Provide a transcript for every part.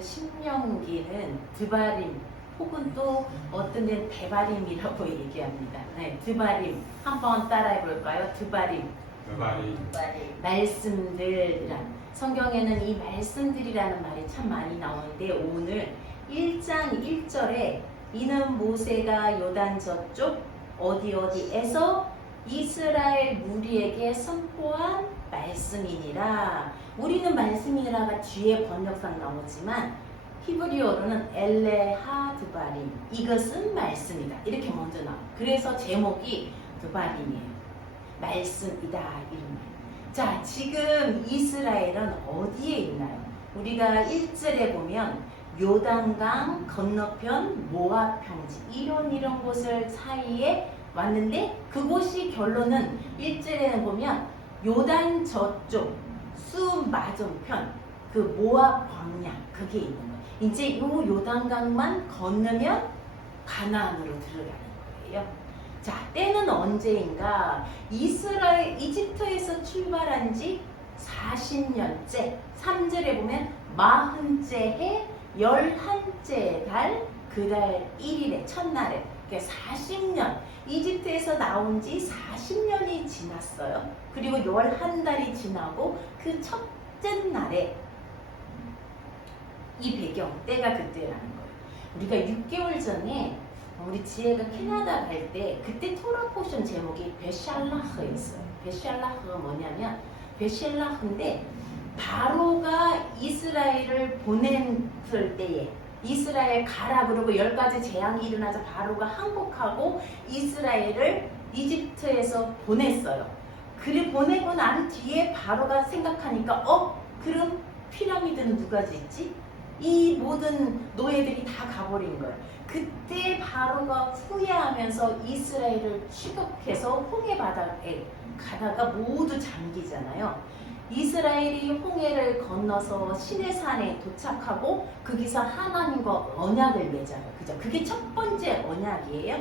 보면 신명기는 드바림 혹은 또 어떤 데는 데바림이라고 얘기합니다. 네, 드바림 한번 따라해 볼까요? 드바림. 말씀들이란 성경에는 이 말씀들이라는 말이 참 많이 나오는데 오늘 1장 1절에 이는 모세가 요단 저쪽 어디에서 이스라엘 무리에게 선포한 말씀이니라. 우리는 말씀이니라가 뒤에 번역상 나오지만 히브리어로는 엘레하 드바림, 이것은 말씀이다 이렇게 먼저 나와요. 그래서 제목이 드바림이에요. 말씀이다 이런 말. 자, 지금 이스라엘은 어디에 있나요? 우리가 1절에 보면 요단강 건너편 모압 평지 이런 곳을 사이에 왔는데 그곳이 결론은 1절에는 보면 요단 저쪽 수 맞은편 그 모압 광야 그게 있는 거예요. 이제 요 요단강만 건너면 가나안으로 들어가는 거예요. 자, 때는 언제인가? 이스라엘 이집트에서 출발한 지 40년째 3절에 보면 40째 해 11째 달 그달 1일에 첫날에 40년 이집트에서 나온 지 40년이 지났어요. 그리고 11달이 지나고 그 첫째 날에 이 배경 때가 그때라는 거예요. 우리가 6개월 전에 우리 지혜가 캐나다 갈 때 그때 토라 포션 제목이 베샬라흐였어요. 베샬라흐가 뭐냐면 베샬라흐인데 바로가 이스라엘을 보냈을 때에 이스라엘 가라 그러고 10가지 재앙이 일어나자 바로가 항복하고 이스라엘을 이집트에서 보냈어요. 그를 보내고 난 뒤에 바로가 생각하니까 그럼 피라미드는 누가 짓지? 이 모든 노예들이 다 가버린 거예요. 그때 바로가 후회하면서 이스라엘을 추격해서 홍해 바다에 가다가 모두 잠기잖아요. 이스라엘이 홍해를 건너서 시내산에 도착하고 거기서 하나님과 언약을 맺어요. 그죠? 그게 첫 번째 언약이에요.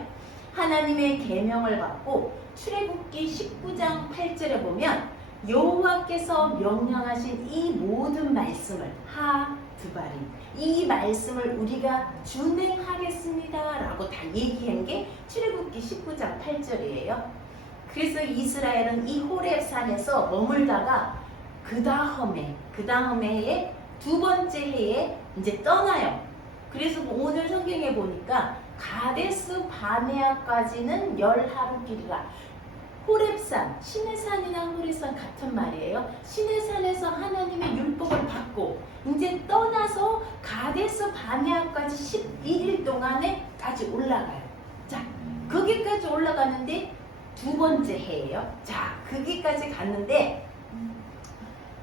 하나님의 계명을 받고 출애굽기 19장 8절에 보면 여호와께서 명령하신 이 모든 말씀을 드바림 이 말씀을 우리가 준행하겠습니다 라고 다 얘기한 게 출애굽기 19장 8절이에요. 그래서 이스라엘은 이 호렙산에서 머물다가 그 다음에 해에 두 번째 해에 이제 떠나요. 그래서 오늘 성경에 보니까 가데스 바네아까지는 10하루 길이라. 호렙산, 시내산이랑 호렙산 같은 말이에요. 시내산에서 하나님의 율법을 받고 이제 떠나서 가데스 바네아까지 11일 동안에까지 올라가요. 자, 거기까지 올라가는데 두 번째 해예요. 자, 거기까지 갔는데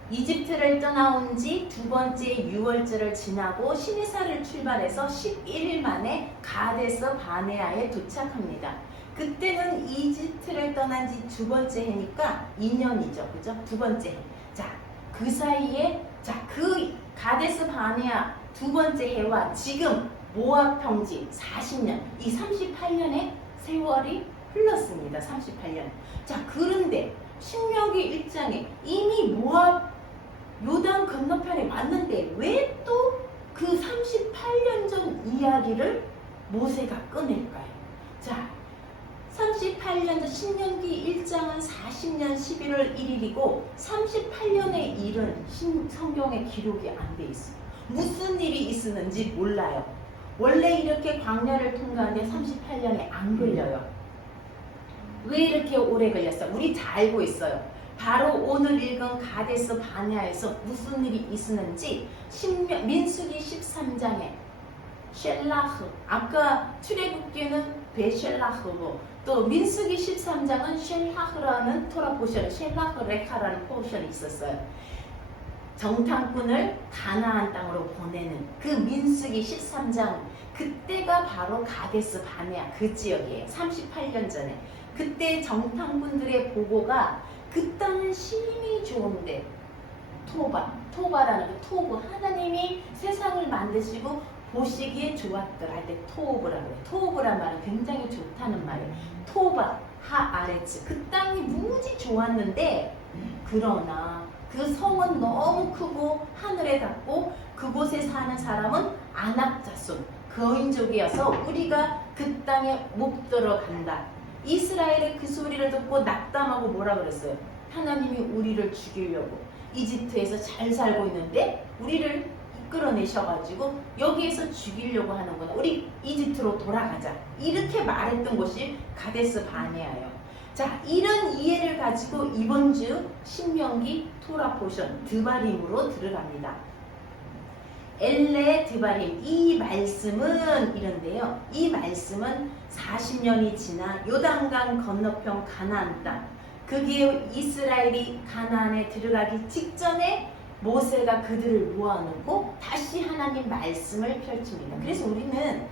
이집트를 떠나온 지 두 번째 6월절을 지나고 시내산을 출발해서 11일 만에 가데스 바네아에 도착합니다. 그때는 이집트를 떠난 지 두 번째 해니까 2년이죠. 그죠? 두 번째 해. 자, 그 사이에 그 가데스 바네아 두 번째 해와 지금 모압 평지 40년, 이 38년의 세월이 흘렀습니다. 38년. 자, 그런데 신명기 1장에 이미 모압 요단 건너편에 왔는데 왜 또 그 38년 전 이야기를 모세가 꺼낼까요? 자, 38년 전 신명기 1장은 40년 11월 1일이고 38년의 일은 성경에 기록이 안 돼 있어요. 무슨 일이 있었는지 몰라요. 원래 이렇게 광야를 통과하는데 38년에 안 걸려요. 왜 이렇게 오래 걸렸어? 우리 다 알고 있어요. 바로 오늘 읽은 가데스 바네아에서 무슨 일이 있었는지 민수기 13장에 셸라흐, 아까 출애굽기는 베셸라흐고 또 민수기 13장은 셸라흐라는 토라 포션, 셸라흐 레카라는 포션이 있었어요. 정탐꾼을 가나안 땅으로 보내는 그 민수기 13장 그때가 바로 가데스 바네아 그 지역이에요. 38년 전에 그때 정탐꾼들의 보고가 그 땅은 심히 좋은데 토바라는 그 토브 하나님이 세상을 만드시고 보시기에 좋았더라 할 때 토브라고 해요. 토브란 말은 굉장히 좋다는 말이에요. 토바 하아레츠 그 땅이 무지 좋았는데 그러나 그 성은 너무 크고 하늘에 닿고 그곳에 사는 사람은 아낙 자손 거인족이어서 우리가 그 땅에 못 들어간다. 이스라엘의 그 소리를 듣고 낙담하고 뭐라 그랬어요? 하나님이 우리를 죽이려고 이집트에서 잘 살고 있는데 우리를 이끌어내셔가지고 여기에서 죽이려고 하는구나. 우리 이집트로 돌아가자. 이렇게 말했던 곳이 가데스 바네아예요. 자, 이런 이해를 가지고 이번 주 신명기 토라 포션 드바림으로 들어갑니다. 엘레 드바림, 이 말씀은 이런데요. 이 말씀은 40년이 지나 요단강 건너편 가나안 땅, 그게 이스라엘이 가나안에 들어가기 직전에 모세가 그들을 모아놓고 다시 하나님 말씀을 펼칩니다. 그래서 우리는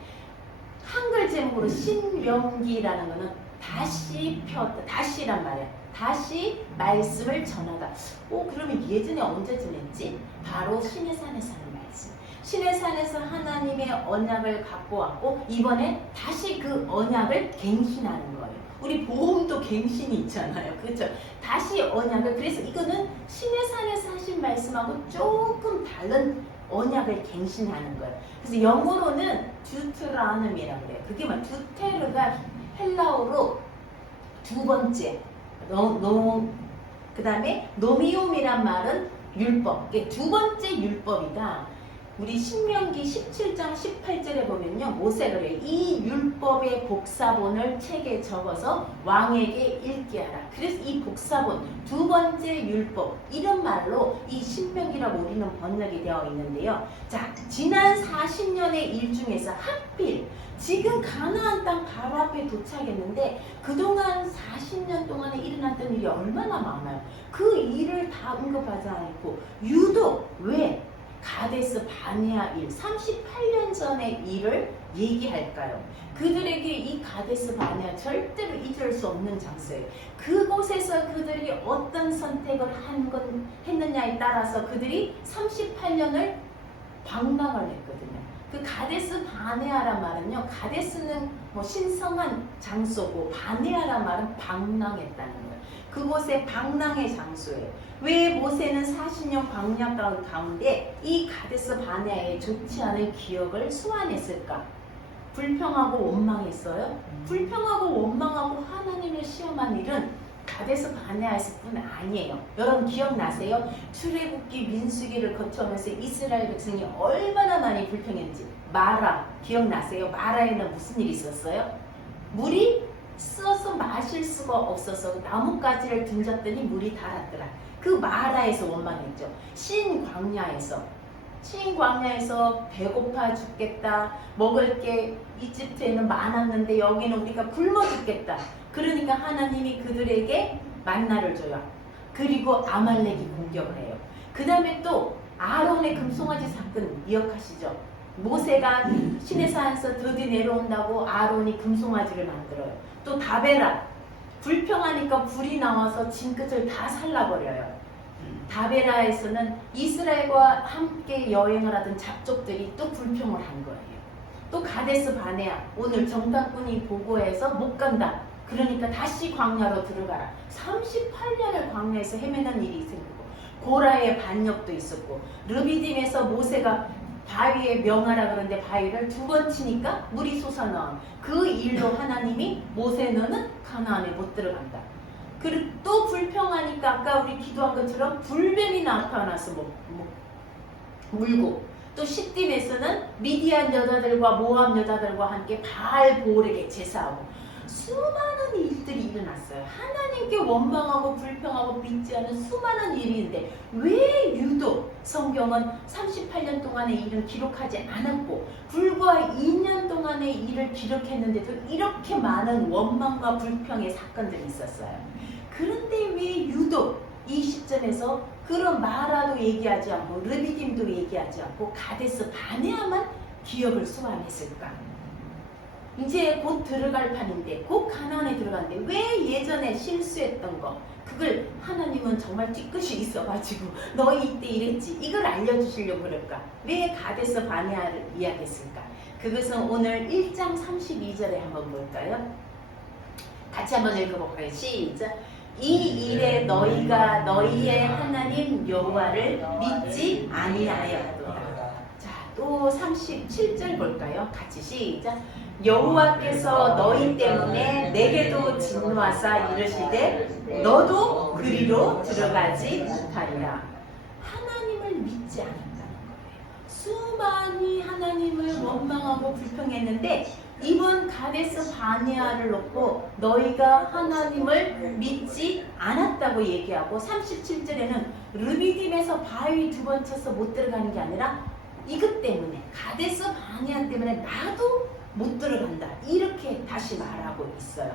한글 제목으로 신명기라는 거는 다시 폈다, 다시란 말이야. 다시 말씀을 전하다. 그러면 예전에 언제쯤 했지? 바로 신의 산에서 하는 말씀. 신의 산에서 하나님의 언약을 갖고 왔고 이번에 다시 그 언약을 갱신하는 거예요. 우리 보험도 갱신이 있잖아요. 그렇죠? 다시 언약을, 그래서 이거는 신의 산에서 하신 말씀하고 조금 다른 언약을 갱신하는 거예요. 그래서 영어로는 듀트라눔이라고 그래요. 그게 뭐 듀테르가 헬라어로 두 번째, 그 다음에 노미움이란 말은 율법, 이게 두 번째 율법이다. 우리 신명기 17장 18절에 보면요, 모세가 그래요. 이 율법의 복사본을 책에 적어서 왕에게 읽게 하라. 그래서 이 복사본, 두 번째 율법, 이런 말로 이 신명기라고 우리는 번역이 되어 있는데요. 자, 지난 40년의 일 중에서 하필 지금 가나안 땅 바로 앞에 도착했는데 그동안 40년 동안에 일어났던 일이 얼마나 많아요. 그 일을 다 언급하지 않고 유독 왜 가데스 바네아 일, 38년 전의 일을 얘기할까요? 그들에게 이 가데스 바네아 절대로 잊을 수 없는 장소예요. 그곳에서 그들이 어떤 선택을 했느냐에 따라서 그들이 38년을 방랑을 했거든요. 그 가데스 바네아란 말은요, 가데스는 뭐 신성한 장소고 바네아란 말은 방랑했다는 거예요. 그곳에 방랑의 장소예요. 왜 모세는 40년 광야 가운데 이 가데스 바네아의 좋지 않은 기억을 소환했을까? 불평하고 원망했어요. 불평하고 원망하고 하나님을 시험한 일은 가데스 바네아에서 뿐 아니에요. 여러분 기억나세요? 출애굽기 민수기를 거쳐오면서 이스라엘 백성이 얼마나 많이 불평했는지. 마라 기억나세요? 마라에는 무슨 일이 있었어요? 물이 써서 마실 수가 없어서 나뭇가지를 던졌더니 물이 닳았더라. 그 마라에서 원망했죠. 신광야에서 배고파 죽겠다. 먹을 게 이집트에는 많았는데 여기는 우리가 굶어 죽겠다. 그러니까 하나님이 그들에게 만나를 줘요. 그리고 아말렉이 공격을 해요. 그 다음에 또 아론의 금송아지 사건 기억하시죠? 모세가 시내 산에서 드디 내려온다고 아론이 금송아지를 만들어요. 또 다베라, 불평하니까 불이 나와서 진끝을 다 살라버려요. 다베라에서는 이스라엘과 함께 여행을 하던 잡족들이 또 불평을 한 거예요. 또 가데스 바네아, 오늘 정탐꾼이 보고해서 못 간다. 그러니까 다시 광야로 들어가라. 38년을 광야에서 헤매는 일이 생기고, 고라의 반역도 있었고, 르비딤에서 모세가 바위에 명하라 그러는데 바위를 두 번 치니까 물이 솟아나와. 그 일로 하나님이 모세 너는 가나안에 못 들어간다. 그리고 또 불평하니까 아까 우리 기도한 것처럼 불뱀이 나타나서 물고, 또 시딤에서는 미디안 여자들과 모압 여자들과 함께 바알볼에게 제사하고 수많은 일들이 일어났어요. 하나님께 원망하고 불평하고 믿지 않은 수많은 일인데 왜 유독 성경은 38년 동안의 일은 기록하지 않았고 불과 2년 동안의 일을 기록했는데도 이렇게 많은 원망과 불평의 사건들이 있었어요. 그런데 왜 유독 이 시점에서 그런 마라도 얘기하지 않고 르비딤도 얘기하지 않고 가데스 바네아만 기억을 소환했을까? 이제 곧 들어갈 판인데, 곧 가나안에 들어가는데 왜 예전에 실수했던 거, 그걸 하나님은 정말 뒤끝이 있어가지고 너희 이때 이랬지, 이걸 알려주시려고 그럴까? 왜 가데스 바네아를 이야기했을까? 그것은 오늘 1장 32절에 한번 볼까요? 같이 한번 읽어볼까요? 시작! 이 일에 너희가 너희의 하나님 여호와를 믿지 아니하였도다. 자, 또 37절 볼까요? 같이 시작. 여호와께서 너희 때문에 내게도 진노하사 이르시되 너도 그리로 들어가지 못하리라. 하나님을 믿지 않았다는 거예요. 수많이 하나님을 원망하고 불평했는데 이번 가데스 바네아를 놓고 너희가 하나님을 믿지 않았다고 얘기하고 37절에는 르비딤에서 바위 2번 쳐서 못 들어가는 게 아니라 이것 때문에 가데스 바네아 때문에 나도 못 들어간다 이렇게 다시 말하고 있어요.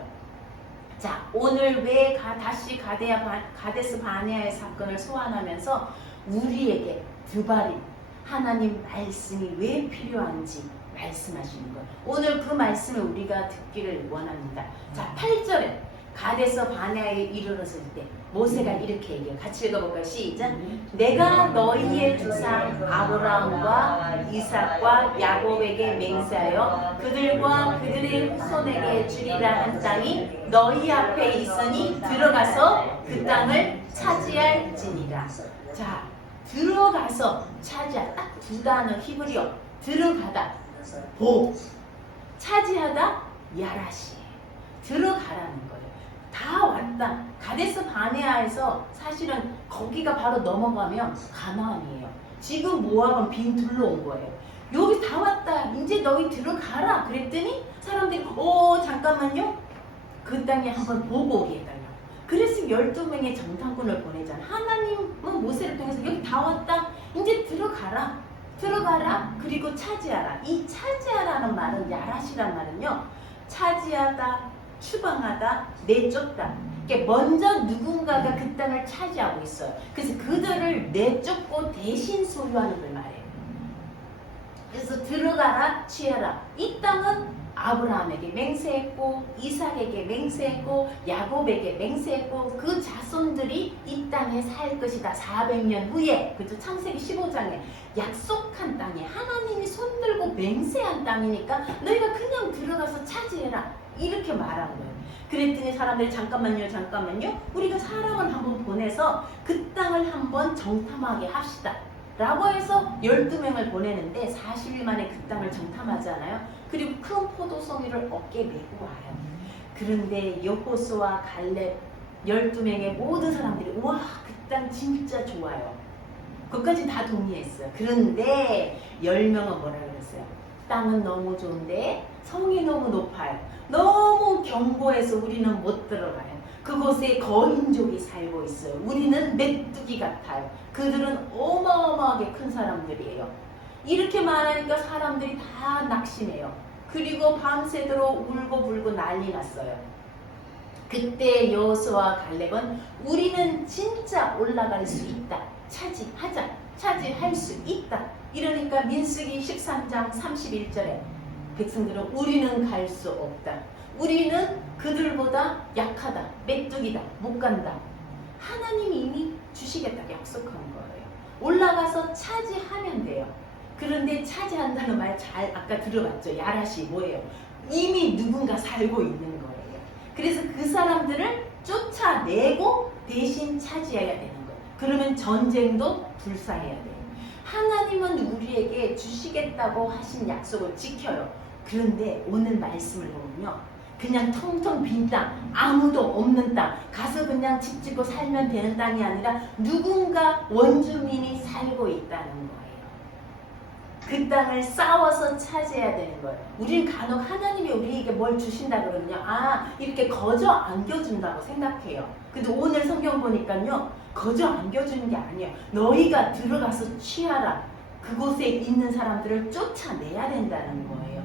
자, 오늘 왜 다시 가데스 바네아의 사건을 소환하면서 우리에게 드바림 하나님 말씀이 왜 필요한지 말씀하시는 거예요. 오늘 그 말씀을 우리가 듣기를 원합니다. 자, 8절에 가데스 바네아에 이르렀을 때 모세가 이렇게 얘기해요. 같이 읽어볼까요? 시작. 내가 너희의 조상 아브라함과 이삭과 야곱에게 맹세하여 그들과 그들의 후손에게 주리라 한 땅이 너희 앞에 있으니 들어가서 그 땅을 차지할지니라. 자, 들어가서 차지할 딱 2단어 히브리어 들어가다 보 차지하다 야라시 들어가라는 거예요. 다 왔다. 가데스 바네아에서 사실은 거기가 바로 넘어가면 가나안이에요. 지금 모압은 빈 둘러온 거예요. 여기 다 왔다. 이제 너희 들어가라. 그랬더니 사람들이 잠깐만요. 그 땅에 한번 보고 오게 해달라고. 그래서 12명의 정탐꾼을 보내잖아. 하나님은 모세를 통해서 여기 다 왔다. 이제 들어가라. 그리고 차지하라. 이 차지하라는 말은 야라시란 말은요. 차지하다, 추방하다, 내쫓다. 그러니까 먼저 누군가가 그 땅을 차지하고 있어요. 그래서 그들을 내쫓고 대신 소유하는 걸 말해요. 그래서 들어가라, 취해라. 이 땅은 아브라함에게 맹세했고 이삭에게 맹세했고 야곱에게 맹세했고 그 자손들이 이 땅에 살 것이다. 400년 후에 그죠? 창세기 15장에 약속한 땅에 하나님이 손들고 맹세한 땅이니까 너희가 그냥 들어가서 차지해라 이렇게 말한 거예요. 그랬더니 사람들이 잠깐만요 우리가 사람을 한번 보내서 그 땅을 한번 정탐하게 합시다 라고 해서 12명을 보내는데 40일 만에 그 땅을 정탐하잖아요. 그리고 큰 포도송이를 어깨에 메고 와요. 그런데 여호수아와 갈렙 12명의 모든 사람들이 와, 그 땅 진짜 좋아요. 그것까지 다 동의했어요. 그런데 10명은 뭐라 그랬어요? 땅은 너무 좋은데 성이 너무 높아요. 너무 견고해서 우리는 못 들어가요. 그곳에 거인족이 살고 있어요. 우리는 메뚜기 같아요. 그들은 어마어마하게 큰 사람들이에요. 이렇게 말하니까 사람들이 다 낙심해요. 그리고 밤새도록 울고불고 난리 났어요. 그때 여호수아와 갈렙은 우리는 진짜 올라갈 수 있다. 차지할 수 있다. 이러니까 민수기 13장 31절에 백성들은 우리는 갈 수 없다. 우리는 그들보다 약하다. 메뚜기다. 못 간다. 하나님이 이미 주시겠다 약속한 거예요. 올라가서 차지하면 돼요. 그런데 차지한다는 말 잘 아까 들어봤죠? 야라시 뭐예요? 이미 누군가 살고 있는 거예요. 그래서 그 사람들을 쫓아내고 대신 차지해야 되는 거예요. 그러면 전쟁도 불사해야 돼요. 하나님은 우리에게 주시겠다고 하신 약속을 지켜요. 그런데 오늘 말씀을 보면요. 그냥 텅텅 빈 땅, 아무도 없는 땅, 가서 그냥 집 짓고 살면 되는 땅이 아니라 누군가 원주민이 살고 있다는 거예요. 그 땅을 싸워서 차지해야 되는 거예요. 우리는 간혹 하나님이 우리에게 뭘 주신다 그러면요. 이렇게 거저 안겨준다고 생각해요. 근데 오늘 성경 보니까요. 거저 안겨주는 게 아니에요. 너희가 들어가서 취하라. 그곳에 있는 사람들을 쫓아내야 된다는 거예요.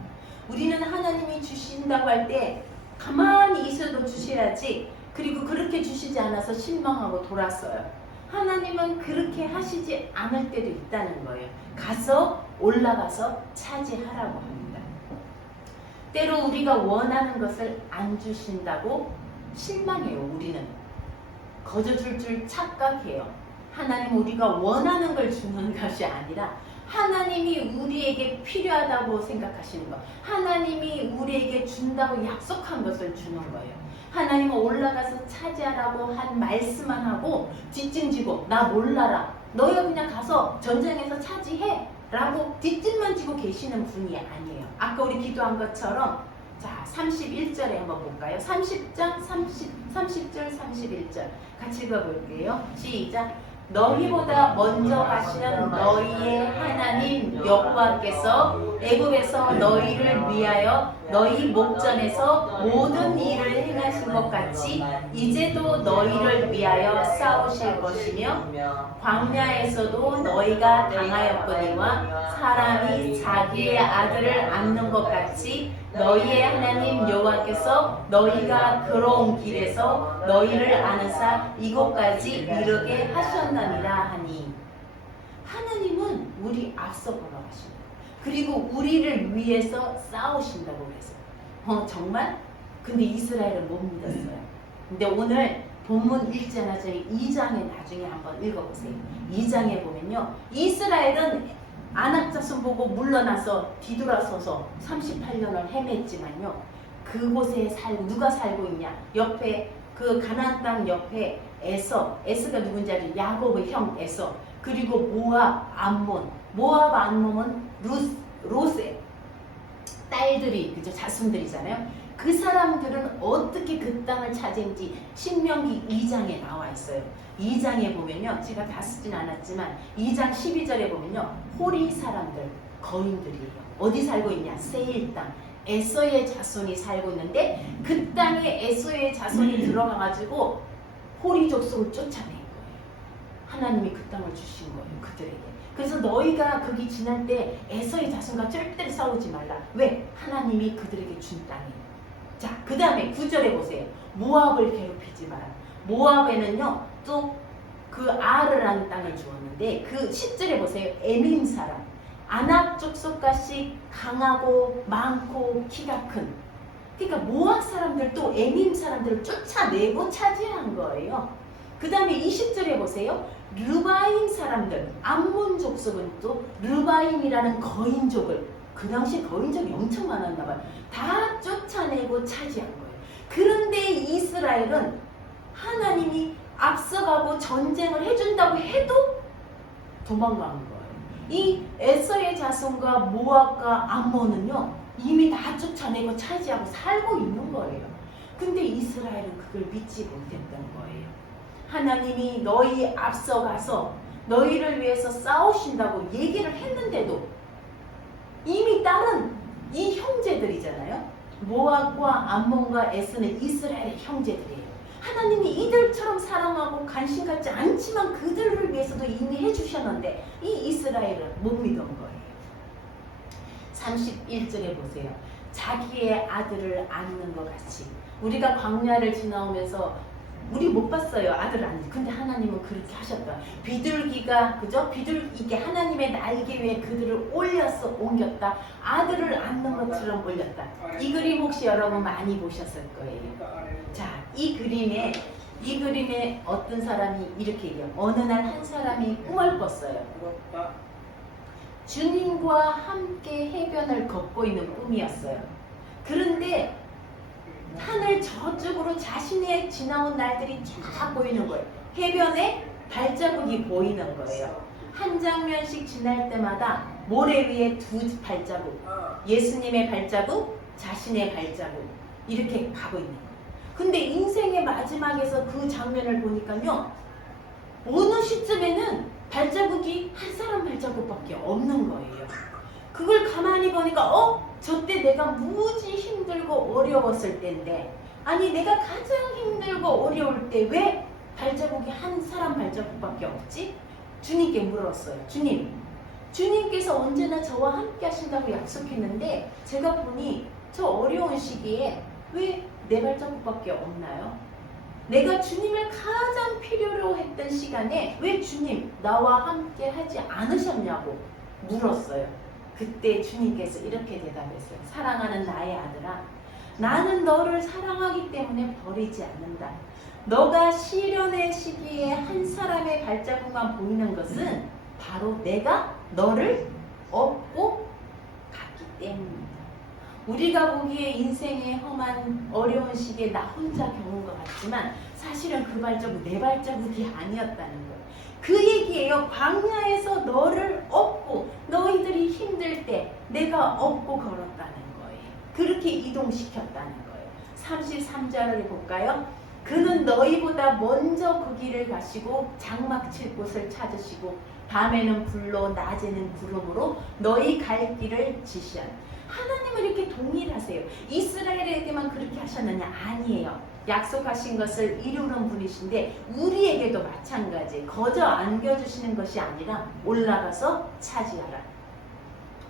우리는 하나님이 주신다고 할 때 가만히 있어도 주셔야지 그리고 그렇게 주시지 않아서 실망하고 돌았어요. 하나님은 그렇게 하시지 않을 때도 있다는 거예요. 가서 올라가서 차지하라고 합니다. 때로 우리가 원하는 것을 안 주신다고 실망해요. 우리는 거저 줄 줄 착각해요. 하나님 우리가 원하는 걸 주는 것이 아니라 하나님이 우리에게 필요하다고 생각하시는 거. 하나님이 우리에게 준다고 약속한 것을 주는 거예요. 하나님은 올라가서 차지하라고 한 말씀만 하고 뒷짐지고 나 몰라라. 너희가 그냥 가서 전쟁에서 차지해 라고 뒷짐만 지고 계시는 분이 아니에요. 아까 우리 기도한 것처럼 자 31절에 한번 볼까요? 30절 31절 같이 읽어볼게요. 시작. 너희보다 먼저 가시는 너희의 하나님 여호와께서 애국에서 너희를 위하여 너희 목전에서 모든 일을 행하신 것 같이 이제도 너희를 위하여 싸우실 것이며 광야에서도 너희가 당하였거니와 사람이 자기의 아들을 안는 것 같이 너희의 하나님 여호와께서 너희가 들어온 길에서 너희를 안으사 이곳까지 이르게 하셨나니라 하니 하나님은 우리 앞서 걸어가신다. 그리고 우리를 위해서 싸우신다고 그랬어요. 정말? 근데 이스라엘은 못 믿었어요. 근데 오늘 본문 1장나 저희 2장에 나중에 한번 읽어보세요. 2장에 보면요. 이스라엘은 안악자손 보고 물러나서 뒤돌아서서 38년을 헤맸지만요. 그곳에 누가 살고 있냐? 옆에 그 가나안 땅 옆에 에서가 누군지 알죠? 야곱의 형 에서. 그리고 모압, 암몬. 모압, 암몬은 롯의 딸들이 그죠? 자손들이잖아요. 그 사람들은 어떻게 그 땅을 차지했는지 신명기 2장에 나와 있어요. 2장에 보면요. 제가 다 쓰진 않았지만 2장 12절에 보면요. 호리 사람들, 거인들이에요. 어디 살고 있냐? 세일 땅. 에서의 자손이 살고 있는데 그 땅에 에서의 자손이 들어가가지고 호리 족속을 쫓아낸 거예요. 하나님이 그 땅을 주신 거예요. 그들에게. 그래서 너희가 거기 지날 때 에서의 자손과 절대로 싸우지 말라. 왜? 하나님이 그들에게 준 땅이에요. 자, 그 다음에 9절에 보세요. 모압을 괴롭히지 마라. 모압에는요, 또 그 아르라는 땅을 주었는데, 그 10절에 보세요. 에밈 사람. 아낙 족속같이 강하고 많고 키가 큰. 그러니까 모압 사람들도 에밈 사람들을 쫓아내고 차지한 거예요. 그 다음에 20절에 보세요. 르바임 사람들, 암몬 족속은 또 르바임이라는 거인족을, 그 당시 거인족이 엄청 많았나 봐요. 다 쫓아내고 차지한 거예요. 그런데 이스라엘은 하나님이 앞서가고 전쟁을 해준다고 해도 도망가는 거예요. 이 에서의 자손과 모압과 암몬은요 이미 다 쫓아내고 차지하고 살고 있는 거예요. 근데 이스라엘은 그걸 믿지 못했던 거예요. 하나님이 너희 앞서가서 너희를 위해서 싸우신다고 얘기를 했는데도 이미 다른 이 형제들이잖아요. 모압과 암몬과 에스는 이스라엘의 형제들이에요. 하나님이 이들처럼 사랑하고 관심 갖지 않지만 그들을 위해서도 이미 해주셨는데 이 이스라엘은 못 믿은 거예요. 31절에 보세요. 자기의 아들을 안는 것 같이. 우리가 광야를 지나오면서 우리 못 봤어요. 아들을 안는. 근데 하나님은 그렇게 하셨다. 비둘기가 그죠? 비둘기게 하나님의 날개 위에 그들을 올려서 옮겼다. 아들을 안는 것처럼 올렸다. 이 그림 혹시 여러분 많이 보셨을 거예요. 자, 이 그림에 어떤 사람이 이렇게 얘기해요. 어느 날 한 사람이 꿈을 꿨어요. 주님과 함께 해변을 걷고 있는 꿈이었어요. 그런데 하늘 저쪽으로 자신의 지나온 날들이 쫙 보이는 거예요. 해변에 발자국이 보이는 거예요. 한 장면씩 지날 때마다 모래 위에 두 발자국, 예수님의 발자국, 자신의 발자국 이렇게 가고 있는 거예요. 근데 인생의 마지막에서 그 장면을 보니까요, 어느 시점에는 발자국이 한 사람 발자국밖에 없는 거예요. 그걸 가만히 보니까 저때 내가 무지 힘들고 어려웠을 때인데, 아니 내가 가장 힘들고 어려울 때 왜 발자국이 한 사람 발자국밖에 없지? 주님께 물었어요. 주님께서 언제나 저와 함께 하신다고 약속했는데 제가 보니 저 어려운 시기에 왜 내 발자국밖에 없나요? 내가 주님을 가장 필요로 했던 시간에 왜 주님 나와 함께 하지 않으셨냐고 물었어요. 그때 주님께서 이렇게 대답했어요. 사랑하는 나의 아들아, 나는 너를 사랑하기 때문에 버리지 않는다. 너가 시련의 시기에 한 사람의 발자국만 보이는 것은 바로 내가 너를 업고 우리가 보기에 인생의 험한 어려운 시기에 나 혼자 겪은 것 같지만 사실은 그 발자국 내 발자국이 아니었다는 거예요. 그 얘기예요. 광야에서 너를 업고 너희들이 힘들 때 내가 업고 걸었다는 거예요. 그렇게 이동시켰다는 거예요. 33절을 볼까요? 그는 너희보다 먼저 그 길을 가시고 장막 칠 곳을 찾으시고 밤에는 불로 낮에는 구름으로 너희 갈 길을 지시한. 하나님은 이렇게 동일하세요. 이스라엘에게만 그렇게 하셨느냐? 아니에요. 약속하신 것을 이루는 분이신데 우리에게도 마찬가지. 거저 안겨주시는 것이 아니라 올라가서 차지하라.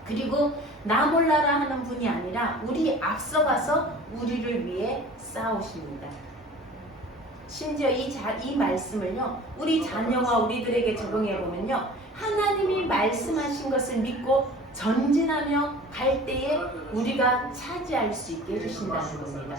그리고 나 몰라라 하는 분이 아니라 우리 앞서가서 우리를 위해 싸우십니다. 심지어 이 말씀을요, 우리 자녀와 우리들에게 적용해 보면요, 하나님이 말씀하신 것을 믿고 전진하며 갈 때에 우리가 차지할 수 있게 해주신다는 겁니다.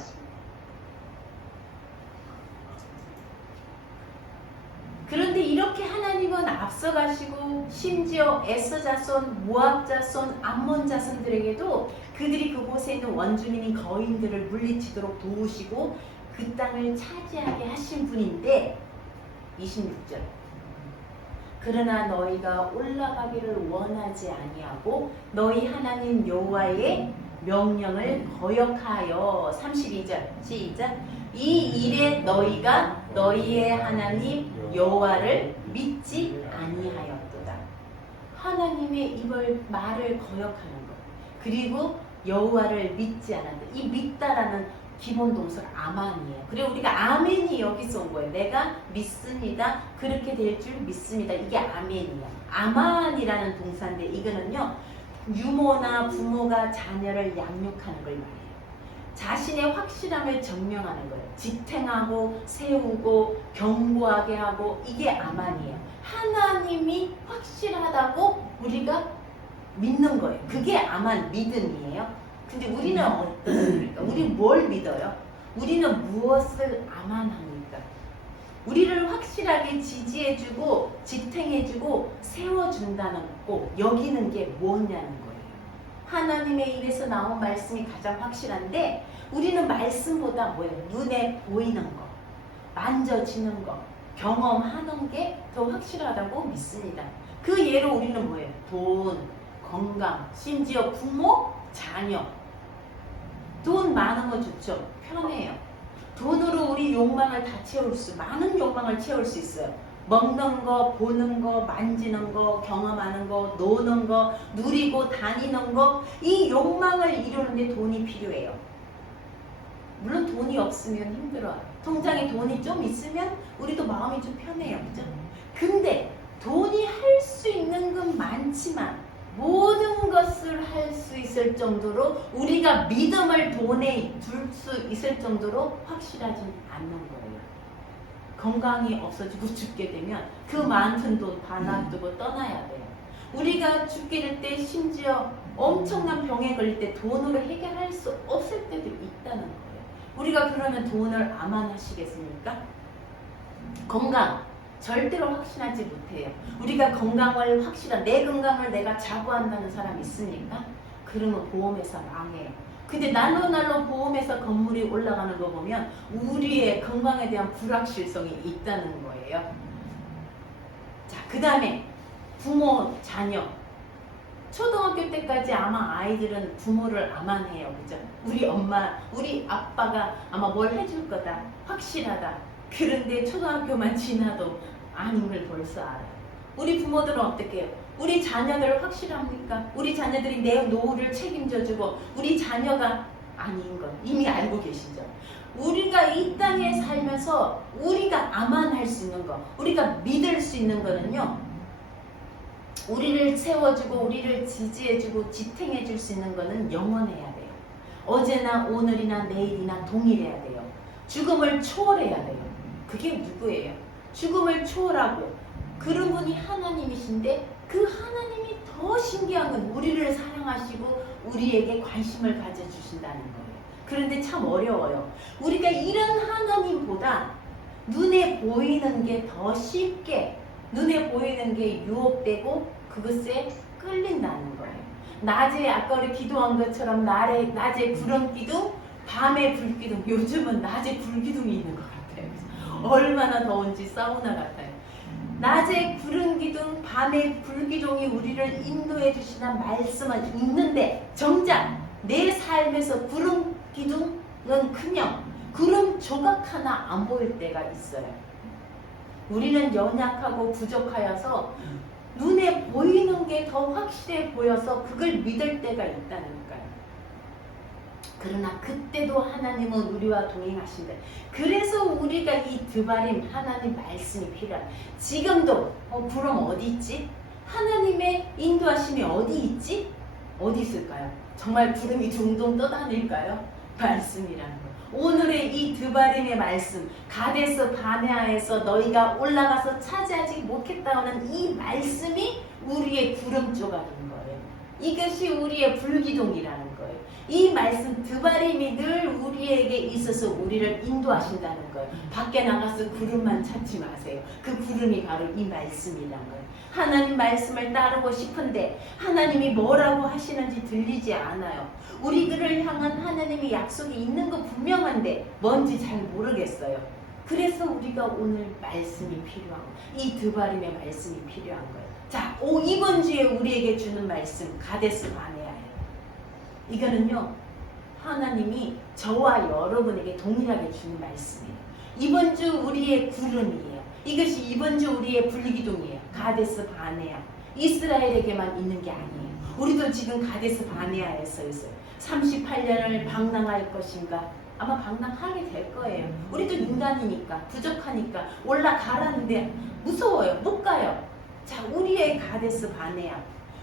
그런데 이렇게 하나님은 앞서가시고 심지어 에서 자손, 모압 자손, 암몬 자손들에게도 그들이 그곳에 있는 원주민인 거인들을 물리치도록 도우시고 그 땅을 차지하게 하신 분인데 26절 그러나 너희가 올라가기를 원하지 아니하고 너희 하나님 여호와의 명령을 거역하여 32절 시작 이 일에 너희가 너희의 하나님 여호와를 믿지 아니하였도다. 하나님의 말을 거역하는 것 그리고 여호와를 믿지 않았다. 이 믿다라는 기본 동사가 아멘이에요. 그리고 우리가 아멘이 여기서 온 거예요. 내가 믿습니다. 그렇게 될 줄 믿습니다. 이게 아멘이야. 아만이라는 동사인데 이거는요. 유모나 부모가 자녀를 양육하는 걸 말해요. 자신의 확실함을 증명하는 거예요. 지탱하고 세우고 견고하게 하고 이게 아만이에요. 하나님이 확실하다고 우리가 믿는 거예요. 그게 아만 믿음이에요. 근데 우리는 어떻습니까? 우리 뭘 믿어요? 우리는 무엇을 아만합니까? 우리를 확실하게 지지해주고 지탱해주고 세워준다는 거 여기는 게 뭐냐는 거예요. 하나님의 입에서 나온 말씀이 가장 확실한데 우리는 말씀보다 뭐예요? 눈에 보이는 거, 만져지는 거, 경험하는 게 더 확실하다고 믿습니다. 그 예로 우리는 뭐예요? 돈, 건강, 심지어 부모, 자녀. 돈 많은 거 좋죠. 편해요. 돈으로 우리 욕망을 다 많은 욕망을 채울 수 있어요. 먹는 거, 보는 거, 만지는 거, 경험하는 거, 노는 거, 누리고 다니는 거, 이 욕망을 이루는데 돈이 필요해요. 물론 돈이 없으면 힘들어요. 통장에 돈이 좀 있으면 우리도 마음이 좀 편해요. 그죠? 근데 돈이 할 수 있는 건 많지만 모든 것을 할 수 있을 정도로 우리가 믿음을 돈에 둘 수 있을 정도로 확실하진 않는 거예요. 건강이 없어지고 죽게 되면 그 많은 돈 다 놔두고 떠나야 돼요. 우리가 죽게 될 때 심지어 엄청난 병에 걸릴 때 돈으로 해결할 수 없을 때도 있다는 거예요. 우리가 그러면 돈을 아만하시겠습니까? 건강 절대로 확신하지 못해요. 우리가 건강을 내 건강을 내가 자부한다는 사람 있습니까? 그러면 보험회사 망해요. 근데 날로 보험회사 건물이 올라가는 거 보면 우리의 건강에 대한 불확실성이 있다는 거예요. 자, 그 다음에 부모, 자녀. 초등학교 때까지 아마 아이들은 부모를 아만해요. 그죠? 우리 엄마, 우리 아빠가 아마 뭘 해줄 거다. 확실하다. 그런데 초등학교만 지나도 아닌 걸 벌써 알아요. 우리 부모들은 어떻게 해요? 우리 자녀들 확실합니까? 우리 자녀들이 내 노후를 책임져주고 우리 자녀가 아닌 건 이미 알고 계시죠? 우리가 이 땅에 살면서 우리가 아만할 수 있는 거, 우리가 믿을 수 있는 거는요. 우리를 세워주고 우리를 지지해주고 지탱해줄 수 있는 거는 영원해야 돼요. 어제나 오늘이나 내일이나 동일해야 돼요. 죽음을 초월해야 돼요. 그게 누구예요? 죽음을 초월하고 그런 분이 하나님이신데 그 하나님이 더 신기한 건 우리를 사랑하시고 우리에게 관심을 가져주신다는 거예요. 그런데 참 어려워요. 우리가 이런 하나님보다 눈에 보이는 게 더 쉽게 눈에 보이는 게 유혹되고 그것에 끌린다는 거예요. 낮에 아까 우리 기도한 것처럼 낮에 구름 기둥, 밤에 불 기둥. 요즘은 낮에 불 기둥이 있는 것 같아요. 얼마나 더운지 사우나 같아요. 낮에 구름 기둥, 밤에 불 기둥이 우리를 인도해 주시는 말씀을 읽는데 정작 내 삶에서 구름 기둥은 그냥 구름 조각 하나 안 보일 때가 있어요. 우리는 연약하고 부족하여서 눈에 보이는 게 더 확실해 보여서 그걸 믿을 때가 있다니까요. 그러나 그때도 하나님은 우리와 동행하신다. 그래서 우리가 이 드바림 하나님 말씀이 필요합니다. 지금도 구름 어디 있지? 하나님의 인도하심이 어디 있지? 어디 있을까요? 정말 구름이 둥둥 떠다닐까요? 말씀이라는 거. 오늘의 이 드바림의 말씀, 가데스 바네아에서 너희가 올라가서 차지하지 못했다는 이 말씀이 우리의 구름 조각인 거예요. 이것이 우리의 불기둥이라는 거예요. 이 말씀 드바림이 늘 우리에게 있어서 우리를 인도하신다는 거예요. 밖에 나가서 구름만 찾지 마세요. 그 구름이 바로 이 말씀이라는 거예요. 하나님 말씀을 따르고 싶은데 하나님이 뭐라고 하시는지 들리지 않아요. 우리들을 향한 하나님의 약속이 있는 거 분명한데 뭔지 잘 모르겠어요. 그래서 우리가 오늘 말씀이 필요한 거예요. 이 드바림의 말씀이 필요한 거예요. 자, 이번 주에 우리에게 주는 말씀 가데스 바네아예요. 이거는요, 하나님이 저와 여러분에게 동일하게 주는 말씀이에요. 이번 주 우리의 구름이에요. 이것이 이번 주 우리의 불기둥이에요. 가데스 바네아. 이스라엘에게만 있는 게 아니에요. 우리도 지금 가데스 바네아에 서 있어요. 38년을 방랑할 것인가? 아마 방랑하게 될 거예요. 우리도 인간이니까, 부족하니까 올라가라는데 무서워요. 못 가요. 자, 우리의 가데스 바네아.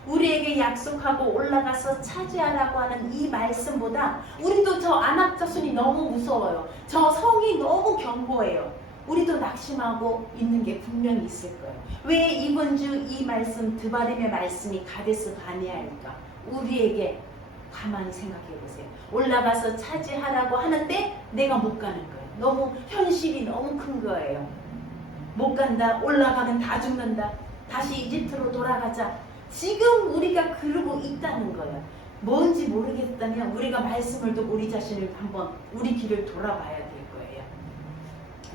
우리에게 약속하고 올라가서 차지하라고 하는 이 말씀보다 우리도 저 안악자손이 너무 무서워요. 저 성이 너무 견고해요. 우리도 낙심하고 있는 게 분명히 있을 거예요. 왜 이번 주 이 말씀 드바림의 말씀이 가데스 바네아일까? 우리에게 가만히 생각해 보세요. 올라가서 차지하라고 하는데 내가 못 가는 거예요. 너무 현실이 너무 큰 거예요. 못 간다. 올라가면 다 죽는다. 다시 이집트로 돌아가자. 지금 우리가 그러고 있다는 거예요. 뭔지 모르겠다면 우리가 말씀을 듣고 우리 자신을 한번 우리 길을 돌아봐야 될 거예요.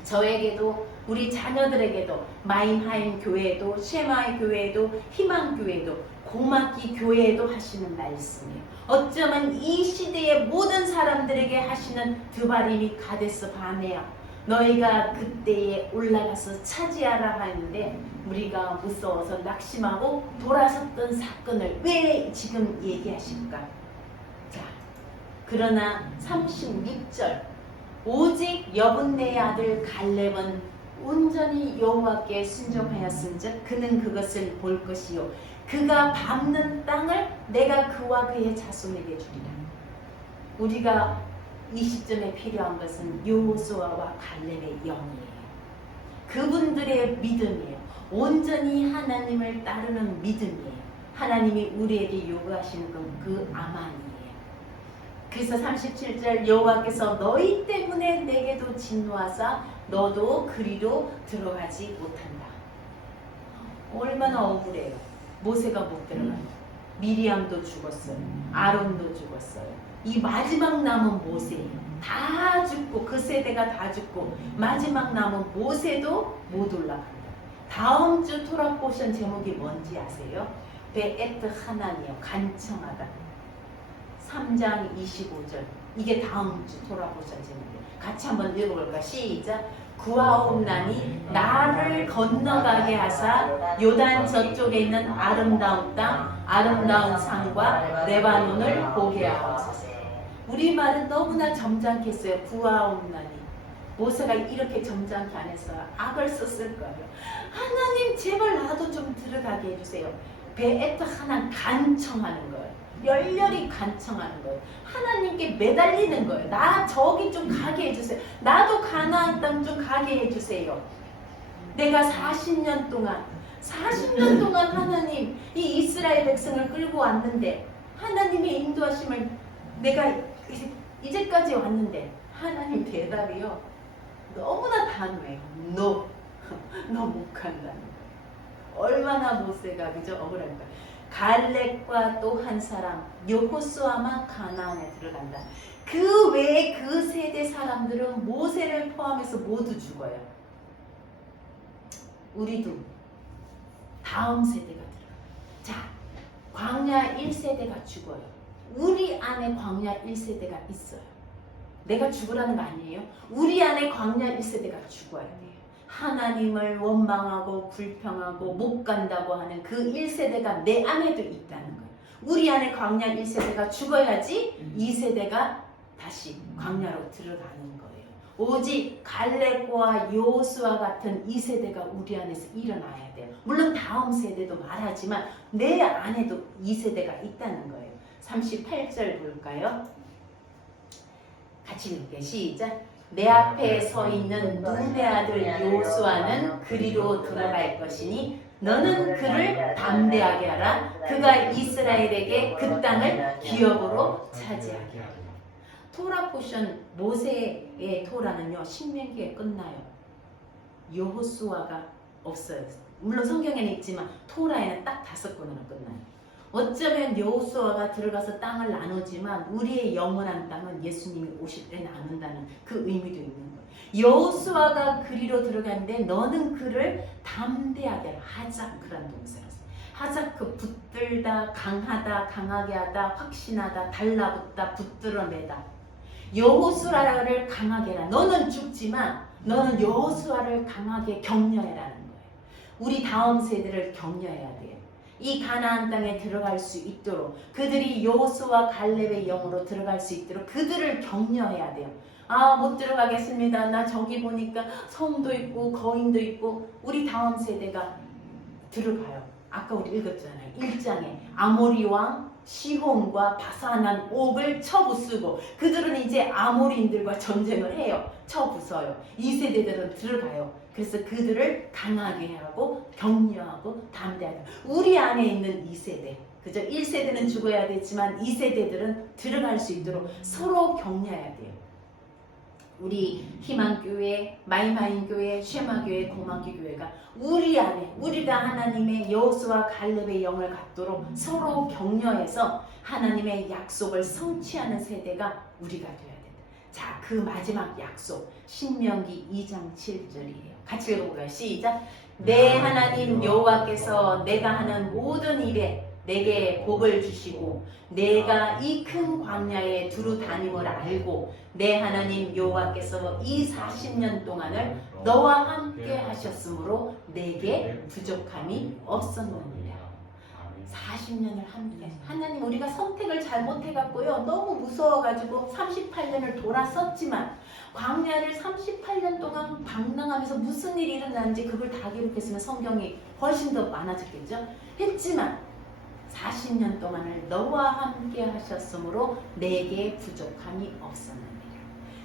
저에게도 우리 자녀들에게도 마임하임 교회도 쉐마이 교회도 희망 교회도 고막기 교회도 하시는 말씀이에요. 어쩌면 이 시대의 모든 사람들에게 하시는 드바림이 가데스 바네아. 너희가 그때에 올라가서 차지하라 하는데 우리가 무서워서 낙심하고 돌아섰던 사건을 왜 지금 얘기하실까? 자, 그러나 36절 오직 여분네의 아들 갈렙은 온전히 여호와께 순종하였은즉 그는 그것을 볼 것이요 그가 밟는 땅을 내가 그와 그의 자손에게 주리라. 우리가 이 시점에 필요한 것은 여호수아와 갈렙의 영이에요. 그분들의 믿음이에요. 온전히 하나님을 따르는 믿음이에요. 하나님이 우리에게 요구하시는 건 그 아만이에요. 그래서 37절 여호와께서 너희 때문에 내게도 진노하사 너도 그리로 들어가지 못한다. 얼마나 억울해요. 모세가 못 들어가요. 미리암도 죽었어요. 아론도 죽었어요. 이 마지막 남은 모세 다 죽고 그 세대가 다 죽고 마지막 남은 모세도 못 올라간다. 다음 주 토라 포션 제목이 뭔지 아세요? 베에트 하나니요. 간청하다. 3장 25절. 이게 다음 주 토라 포션 제목이에요. 같이 한번 읽어볼까? 시작. 구하옵나니 나를 건너가게 하사 요단 저쪽에 있는 아름다운 땅 아름다운 산과 레바논을 보게 하옵소서. 우리말은 너무나 점잖겠어요. 구하옵나니. 모세가 이렇게 점잖게 안 해서 악을 썼을 거예요. 하나님 제발 나도 좀 들어가게 해주세요. 베에트 하나 간청하는 거예요. 열렬히 간청하는 거예요. 하나님께 매달리는 거예요. 나 저기 좀 가게 해주세요. 나도 가나안 땅 좀 가게 해주세요. 내가 40년 동안 하나님 이 이스라엘 백성을 끌고 왔는데 하나님의 인도하심을 내가 이제까지 왔는데 하나님 대답이요. 너무나 단호해요. 너 못 간다는 거예요. 얼마나 모세가 그죠? 억울할까. 갈렙과 또 한 사람 여호수아만 가나안에 들어간다. 그 외에 그 세대 사람들은 모세를 포함해서 모두 죽어요. 우리도 다음 세대가 들어가요. 자, 광야 1세대가 죽어요. 우리 안에 광야 1세대가 있어요. 내가 죽으라는 거 아니에요. 우리 안에 광야 1세대가 죽어야 돼요. 하나님을 원망하고 불평하고 못 간다고 하는 그 1세대가 내 안에도 있다는 거예요. 우리 안에 광야 1세대가 죽어야지 2세대가 다시 광야로 들어가는 거예요. 오직 갈렙과 여호수아 같은 2세대가 우리 안에서 일어나야 돼요. 물론 다음 세대도 말하지만 내 안에도 2세대가 있다는 거예요. 38절 볼까요? 같이 읽게 시작. 내 앞에 서 있는 눈의 아들 여호수아는 그리로 들어갈 것이니 너는 그를 담대하게 하라. 그가 이스라엘에게 그 땅을 기업으로 차지하게 하라. 토라 포션 모세의 토라는요 신명기에 끝나요. 여호수아가 없어요. 물론 성경에는 있지만 토라에는 딱 5권으로 끝나요. 어쩌면 여호수아가 들어가서 땅을 나누지만 우리의 영원한 땅은 예수님이 오실 때 나눈다는 그 의미도 있는 거예요. 여호수아가 그리로 들어갔는데 너는 그를 담대하게 하라. 하자크란 동사라서. 하자크 붙들다, 강하다, 강하게 하다, 확신하다, 달라붙다, 붙들어내다. 여호수아를 강하게 해라. 너는 죽지만 너는 여호수아를 강하게 격려해라는 거예요. 우리 다음 세대를 격려해야 돼요. 이 가나안 땅에 들어갈 수 있도록 그들이 여호수아 갈렙의 영으로 들어갈 수 있도록 그들을 격려해야 돼요. 아, 못 들어가겠습니다. 나 저기 보니까 성도 있고 거인도 있고. 우리 다음 세대가 들어가요. 아까 우리 읽었잖아요. 1장에 아모리 왕 시혼과 바산한 옥을 쳐부수고 그들은 이제 아모리인들과 전쟁을 해요. 쳐부숴요. 2세대들은 들어가요. 그래서 그들을 강하게 하고 격려하고 담대하게. 우리 안에 있는 2세대. 그죠? 1세대는 죽어야 되지만 2세대들은 들어갈 수 있도록 서로 격려해야 돼요. 우리 희망교회, 마이마인교회, 쉐마교회, 고만기교회가 우리 안에 우리가 하나님의 여호수아 갈렙의 영을 갖도록 서로 격려해서 하나님의 약속을 성취하는 세대가 우리가 되어야 된다. 자, 그 마지막 약속 신명기 2장 7절이에요. 같이 읽어볼까요? 시작. 내 하나님 여호와께서 내가 하는 모든 일에 내게 복을 주시고 내가 이 큰 광야에 두루 다님을 알고 내 하나님 여호와께서 이 40년 동안을 너와 함께 하셨으므로 내게 부족함이 없었느니라. 40년을 함께. 하나님 우리가 선택을 잘못해갖고요 너무 무서워가지고 38년을 돌았었지만 광야를 38년 동안 방랑하면서 무슨 일이 일어났는지 그걸 다 기록했으면 성경이 훨씬 더 많아졌겠죠. 했지만 40년 동안을 너와 함께 하셨으므로 내게 부족함이 없었느니라.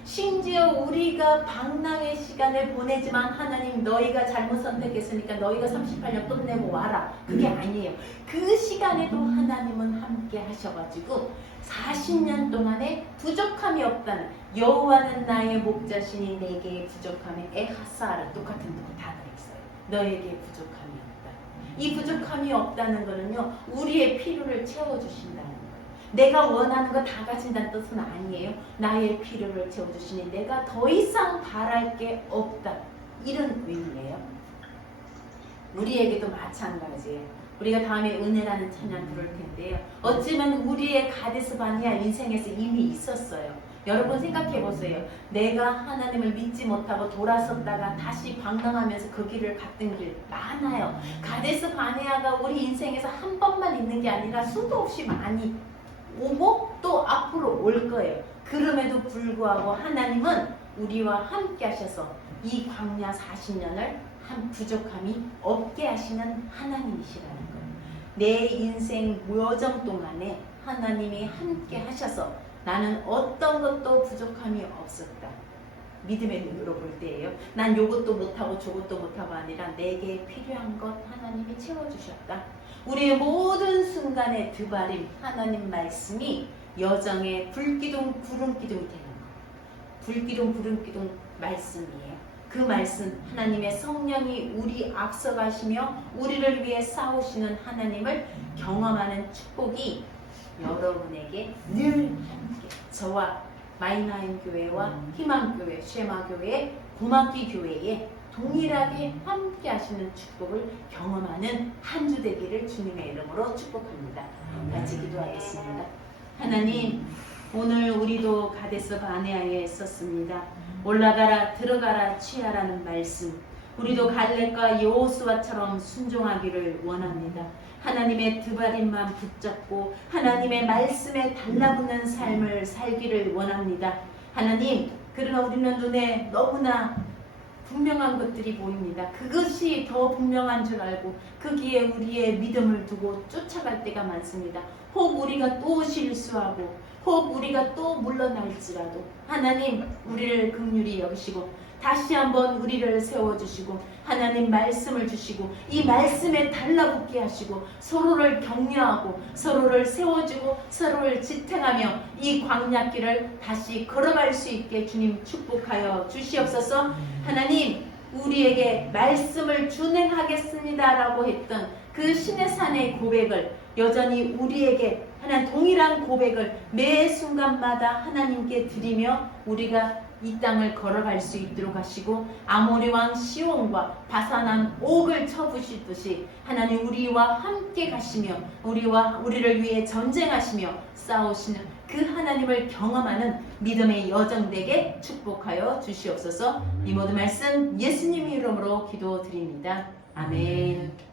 심지어 우리가 방랑의 시간을 보내지만 하나님 너희가 잘못 선택했으니까 너희가 38년 끝내고 와라. 그게 아니에요. 그 시간에도 하나님은 함께 하셔가지고 40년 동안에 부족함이 없다는 여호와는 나의 목자시니 내게 부족함이 에하사라 똑같은 거 다 들었어요. 너에게 부족함이 없다. 이 부족함이 없다는 거는요 우리의 필요를 채워주신다는 거예요. 내가 원하는 거 다 가진다는 뜻은 아니에요. 나의 필요를 채워주시니 내가 더 이상 바랄 게 없다. 이런 의미예요. 우리에게도 마찬가지예요. 우리가 다음에 은혜라는 찬양 부를 텐데요. 어찌면 우리의 가데스 바네아 인생에서 이미 있었어요. 여러분 생각해 보세요. 내가 하나님을 믿지 못하고 돌아섰다가 다시 방랑하면서 그 길을 갔던 길 많아요. 가데스 바네아가 우리 인생에서 한 번만 있는 게 아니라 수도 없이 많이 오고 또 앞으로 올 거예요. 그럼에도 불구하고 하나님은 우리와 함께 하셔서 이 광야 40년을 한 부족함이 없게 하시는 하나님이시라는 거예요. 내 인생 여정 동안에 하나님이 함께 하셔서 나는 어떤 것도 부족함이 없었다. 믿음의 눈으로 볼 때예요. 난 요것도 못하고 저것도 못하고 아니라 내게 필요한 것 하나님이 채워주셨다. 우리의 모든 순간의 드바림 하나님 말씀이 여정의 불기둥 구름기둥이 되는 거예요. 불기둥 구름기둥 말씀이에요. 그 말씀 하나님의 성령이 우리 앞서가시며 우리를 위해 싸우시는 하나님을 경험하는 축복이 여러분에게 늘 함께 저와 마이나임 교회와 희망교회, 쉐마교회, 고막기 교회에 동일하게 함께 하시는 축복을 경험하는 한 주 되기를 주님의 이름으로 축복합니다. 같이 기도하겠습니다. 하나님, 오늘 우리도 가데스 바네아에 있었습니다. 올라가라 들어가라 취하라는 말씀, 우리도 갈렙과 여호수아처럼 순종하기를 원합니다. 하나님의 드바림만 붙잡고 하나님의 말씀에 달라붙는 삶을 살기를 원합니다. 하나님, 그러나 우리는 눈에 너무나 분명한 것들이 보입니다. 그것이 더 분명한 줄 알고 거기에 우리의 믿음을 두고 쫓아갈 때가 많습니다. 혹 우리가 또 실수하고 혹 우리가 또 물러날지라도 하나님, 우리를 긍휼히 여기시고 다시 한번 우리를 세워주시고 하나님 말씀을 주시고 이 말씀에 달라붙게 하시고 서로를 격려하고 서로를 세워주고 서로를 지탱하며 이 광야길을 다시 걸어갈 수 있게 주님 축복하여 주시옵소서. 하나님, 우리에게 말씀을 준행하겠습니다 라고 했던 그 신의 산의 고백을 여전히 우리에게 하나님 동일한 고백을 매 순간마다 하나님께 드리며 우리가 이 땅을 걸어갈 수 있도록 하시고 아모리 왕 시온과 바산왕 옥을 쳐부시듯이 하나님 우리와 함께 가시며 우리를 위해 전쟁하시며 싸우시는 그 하나님을 경험하는 믿음의 여정 되게 축복하여 주시옵소서. 이 모든 말씀 예수님 이름으로 기도드립니다. 아멘.